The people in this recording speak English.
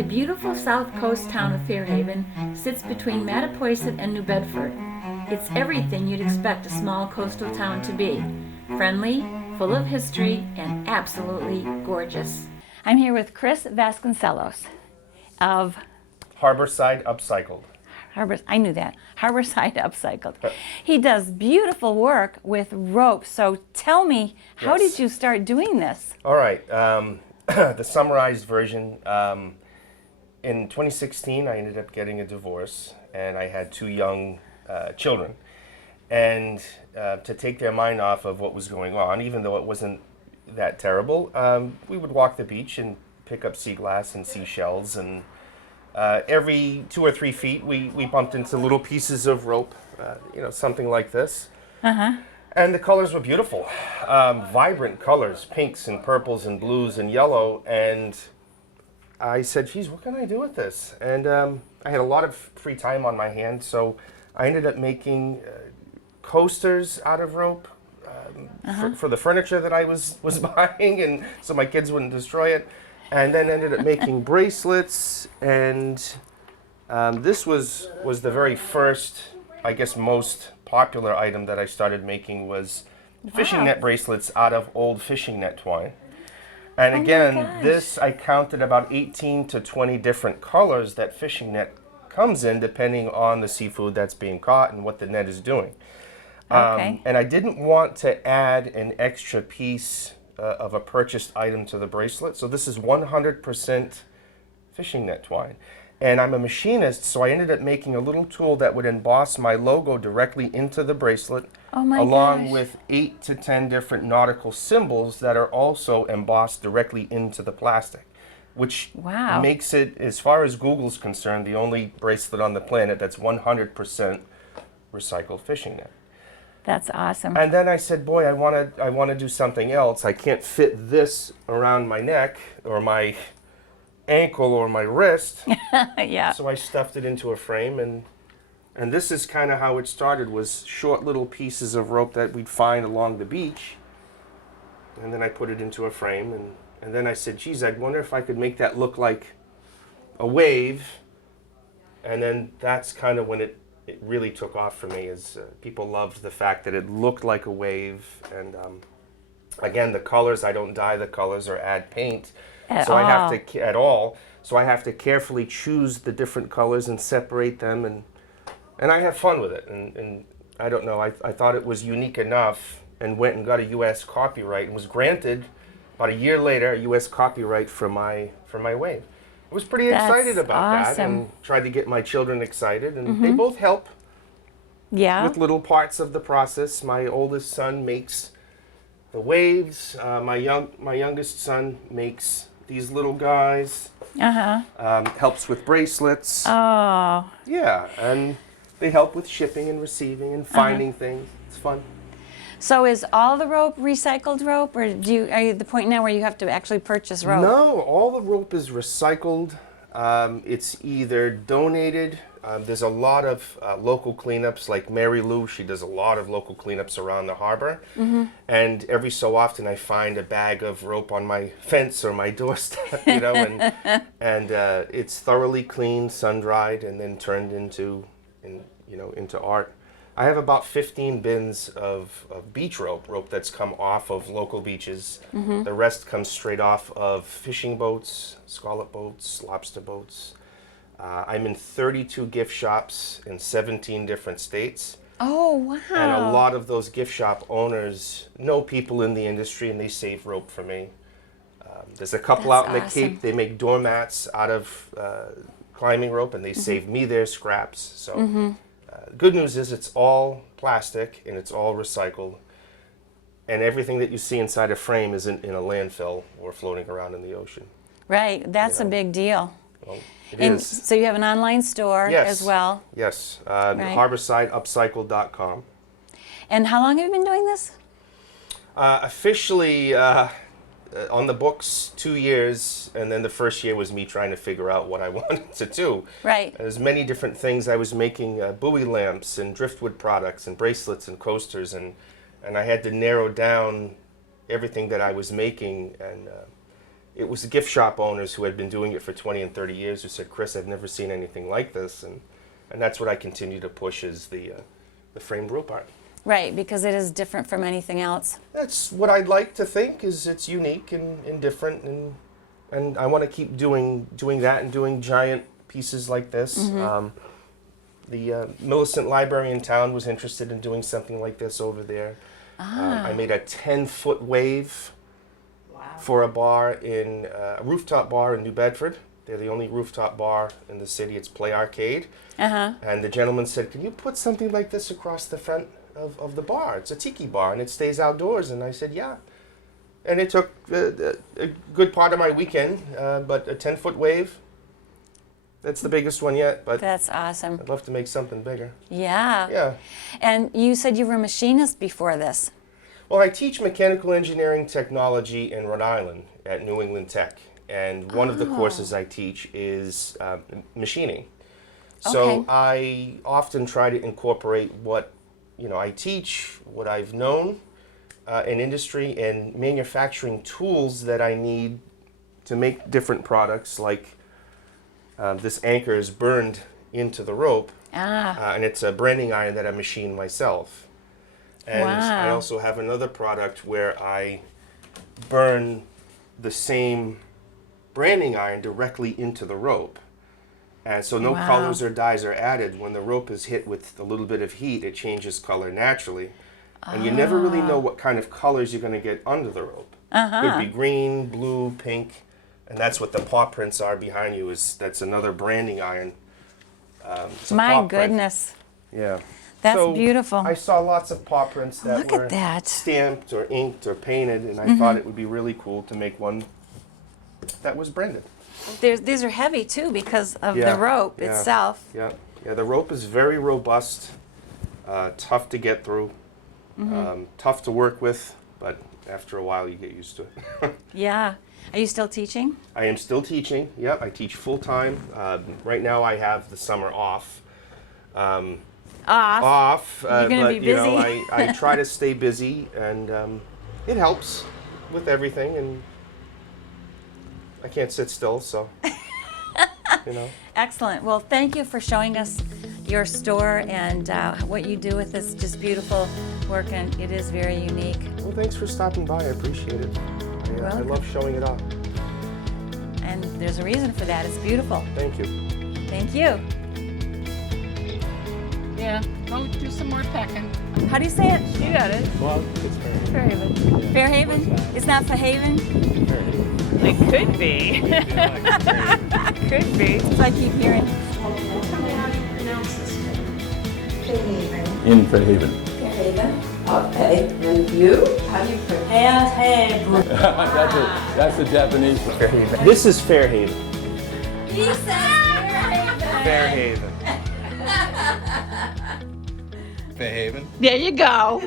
The beautiful south coast town of Fairhaven sits between Mattapoisett and New Bedford. It's everything you'd expect a small coastal town to be. Friendly, full of history, and absolutely gorgeous. I'm here with Chris Vasconcelos of Harborside Upcycled. I knew that. Harborside Upcycled. He does beautiful work with rope. So tell me, how did you start doing this? All right. The summarized version. In 2016, I ended up getting a divorce, and I had two young children. And to take their mind off of what was going on, even though it wasn't that terrible, we would walk the beach and pick up sea glass and seashells, and every 2 or 3 feet we bumped into little pieces of rope, something like this. And the colors were beautiful, vibrant colors, pinks and purples and blues and yellow. And I said, geez, what can I do with this? And I had a lot of free time on my hands, so I ended up making coasters out of rope for the furniture that I was buying, and so my kids wouldn't destroy it. And then ended up making bracelets, and this was the very first, I guess, most popular item that I started making was fishing net bracelets out of old fishing net twine. And again, this I counted about 18 to 20 different colors that fishing net comes in, depending on the seafood that's being caught and what the net is doing. And I didn't want to add an extra piece of a purchased item to the bracelet. So this is 100% fishing net twine. And I'm a machinist, so I ended up making a little tool that would emboss my logo directly into the bracelet, along with 8 to 10 different nautical symbols that are also embossed directly into the plastic, which makes it, as far as Google's concerned, the only bracelet on the planet that's 100% recycled fishing net. That's awesome. And then I said, boy, I want to do something else. I can't fit this around my neck or my ankle or my wrist. So I stuffed it into a frame, and this is kind of how it started, was short little pieces of rope that we'd find along the beach. And then I put it into a frame, and then I said, geez, I wonder if I could make that look like a wave. And then that's kind of when it really took off for me, is people loved the fact that it looked like a wave. And again, the colors, I don't dye the colors or add paint at all. So I have to carefully choose the different colors and separate them, and I have fun with it. And I don't know, I thought it was unique enough, and went and got a U.S. copyright, and was granted about a year later a U.S. copyright for my wave. I was pretty excited about that, and tried to get my children excited, and they both help with little parts of the process. My oldest son makes the waves. My youngest son makes these little guys. Helps with bracelets. Yeah, and they help with shipping and receiving and finding things. It's fun. So is all the rope recycled rope, or are you at the point now where you have to actually purchase rope? No, all the rope is recycled. It's either donated. There's a lot of local cleanups, like Mary Lou. She does a lot of local cleanups around the harbor. And every so often I find a bag of rope on my fence or my doorstep, and it's thoroughly cleaned, sun-dried, and then turned into art. I have about 15 bins of beach rope that's come off of local beaches. The rest comes straight off of fishing boats, scallop boats, lobster boats. I'm in 32 gift shops in 17 different states. Oh, wow. And a lot of those gift shop owners know people in the industry, and they save rope for me. There's a couple out in the Cape. They make doormats out of climbing rope, and they save me their scraps. So. Good news is it's all plastic and it's all recycled, and everything that you see inside a frame isn't in a landfill or floating around in the ocean. Right, that's a big deal. Well, it is. So you have an online store as well? Yes, Harborsideupcycled.com. And how long have you been doing this? Officially on the books 2 years, and then the first year was me trying to figure out what I wanted to do. Right. There's many different things. I was making buoy lamps and driftwood products and bracelets and coasters, and I had to narrow down everything that I was making, and it was the gift shop owners who had been doing it for 20 and 30 years who said, Chris, I've never seen anything like this. And that's what I continue to push is the framed rope art. Right, because it is different from anything else. That's what I'd like to think is it's unique and different. And I want to keep doing that and doing giant pieces like this. The Millicent Library in town was interested in doing something like this over there. I made a 10-foot wave for a bar in a rooftop bar in New Bedford. They're the only rooftop bar in the city. It's Play Arcade. And the gentleman said, can you put something like this across the front of the bar? It's a tiki bar and it stays outdoors. And I said, yeah. And it took a good part of my weekend, but a 10-foot wave, that's the biggest one yet. But that's awesome. I'd love to make something bigger. Yeah. Yeah. And you said you were a machinist before this. Well, I teach mechanical engineering technology in Rhode Island at New England Tech. And one of the courses I teach is machining. So I often try to incorporate what I teach, what I've known in industry, and manufacturing tools that I need to make different products. Like this anchor is burned into the rope, and it's a branding iron that I machine myself. And I also have another product where I burn the same branding iron directly into the rope. And so no colors or dyes are added. When the rope is hit with a little bit of heat, it changes color naturally. And you never really know what kind of colors you're going to get under the rope. Could be green, blue, pink, and that's what the paw prints are behind you. That's another branding iron. My goodness. Yeah. That's beautiful. I saw lots of paw prints that were stamped or inked or painted, and I thought it would be really cool to make one that was branded. These are heavy too because of the rope itself. Yeah, the rope is very robust, tough to get through, tough to work with, but after a while you get used to it. Yeah. Are you still teaching? I am still teaching. Yeah, I teach full time. Right now I have the summer off. Off. You're going to be busy. I try to stay busy, and it helps with everything, and I can't sit still, so, Excellent. Well, thank you for showing us your store and what you do with this just beautiful work, and it is very unique. Well, thanks for stopping by. I appreciate it. Yeah, I love showing it off. And there's a reason for that. It's beautiful. Thank you. Thank you. Yeah, go do some more pecking. How do you say it? You got it. Well, it's Fairhaven. Fairhaven? It's not Fairhaven? It could be. Could be. So I keep hearing. In Fairhaven. Fairhaven. Okay. And you? How do you pronounce Fairhaven? That's a Japanese Fairhaven. This is Fairhaven. He says Fairhaven. Fairhaven. Fairhaven. There you go.